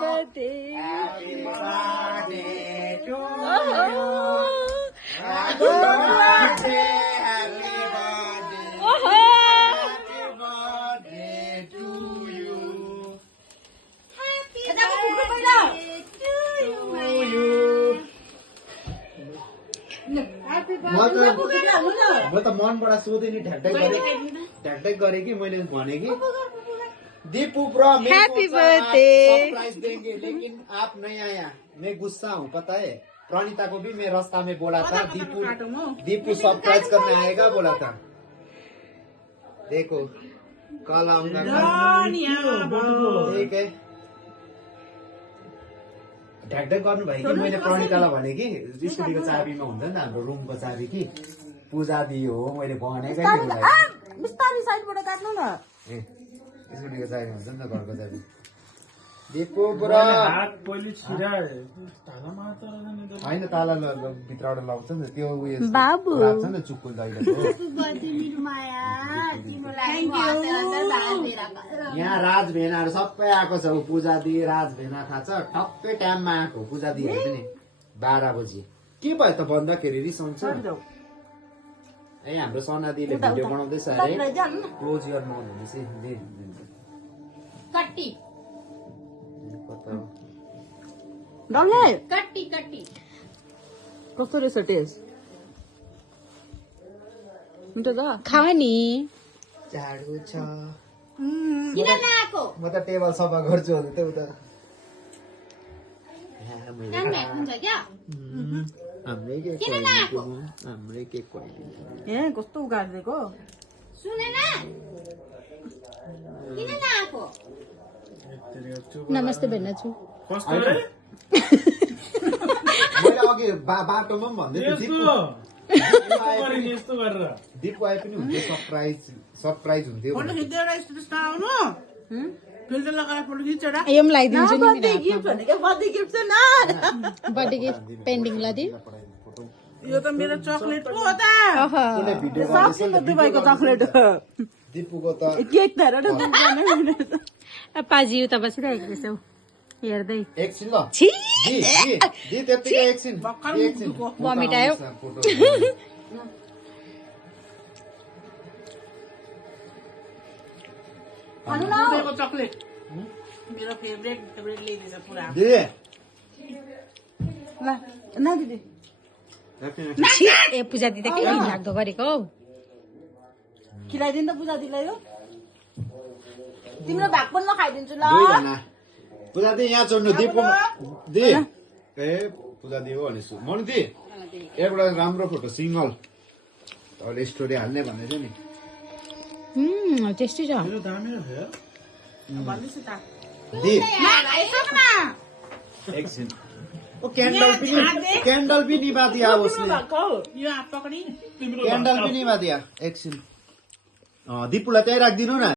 birthday. Happy birthday to you. Happy Happy birthday. Happy birthday to you. Happy birthday to you. म त मनबाट सोधे नि ढ्याक्टै गरे कि मैले भने कि Deepu bro Happy birthday. Surprise देंगे लेकिन आप नहीं आया मैं गुस्सा हूँ पता है प्रणीता को भी मैं रास्ता में बोला था दीपू सरप्राइज करने आएगा बोला था देखो कल आऊंगा ठीक है ढ्याक्दै गर्नुभयो कि मैले प्रणीतालाई भने कि स्कुटीको चाबीमा हुन्छ नि त हाम्रो रुमको चाबी कि पूजा दियो हो मैले भनेकै थिएँ उसलाई बिस्तारै साइडबाट काट्नु न ए स्कुटीको चाबी हुन्छ नि त घरको चाबी दीपू पुरा होइन ताला भित्रबाट लाउँछ नि त त्यो उयो बाबु। लाग्छ नि त चुक्कुल दैलेको यहाँ राज भेनाहरू सबै आएको छ ऊ पूजा दि राज भेना थाहा छ ठक्कै टाइममा आएको पूजा दिहरू पनि 12 बजी के भयो त भन्दाखेरि रिसाउँछ ए हाम्रो सनादिले भिडियो बनाउँदैछ अरे क्लोज गर्नु भनेपछि कट्टी डल्लै कट्टी कट्टी कस्तो रहेछ टेस्ट मिठो त खा नि झाडु छ किन नआएको म त टेबल सफा गर्छु भने त उता हुन्छ क्या हाम्रै के किन नआएको? हाम्रै के ए कस्तो उगारिदिएको सुनेन किन नआएको नमस्ते भेन्नाछु मैले अघि बाटोमा पनि भन्दै थिएँ दीपू आए पनि हुन्थ्यो सरप्राइज हुन्थ्यो फोटो खिच्दै यस्तो त्यस्तो आउनु फिल्टर लगाएर फोटो खिचेर यो पनि लगाइदिन्छु नि बर्थडे गिफ्ट भनेको बर्थडे गिफ्ट चाहिँ न बर्थडे गिफ्ट पेन्डिङ लदी यो त मेरो चक्लेट हो त कुनै भिडियो सबैको दुबईको चक्लेट हो दीपूको त केक त हेर पाजी उता बसिरहेको रहेछौ हेर्दै एकछिन ल छि दी त्यतिकै एकछिन एकछिन भमिट आयो दुबईको चक्लेट मेरो फेभरेट ल्याइदिन्छ पुरा दे ल न दिदी छि ए पूजा दिदी के लाग्दो गरेको हौ खिलाइदिनु त पूजा दिदीलाई हो तिम्रो भाग पनि ल खाइदिन्छु ल दुईजना पूजा दि यहाँ चढ्नु दीपू दे ए पूजा दि हो भनेछु मनु दि एउटा राम्रो फोटो सिङ्गल अहिले स्टोरी हाल्ने भन्दै थियो नि टेस्टी छ भन्दैछु त दि आइसक्न एकछिन ओ कैंडल भी निभा दिया उसने यो हात पकडी कैंडल भी निभा दिया एकछिन दीपूलाई त्यही राखिदिनु न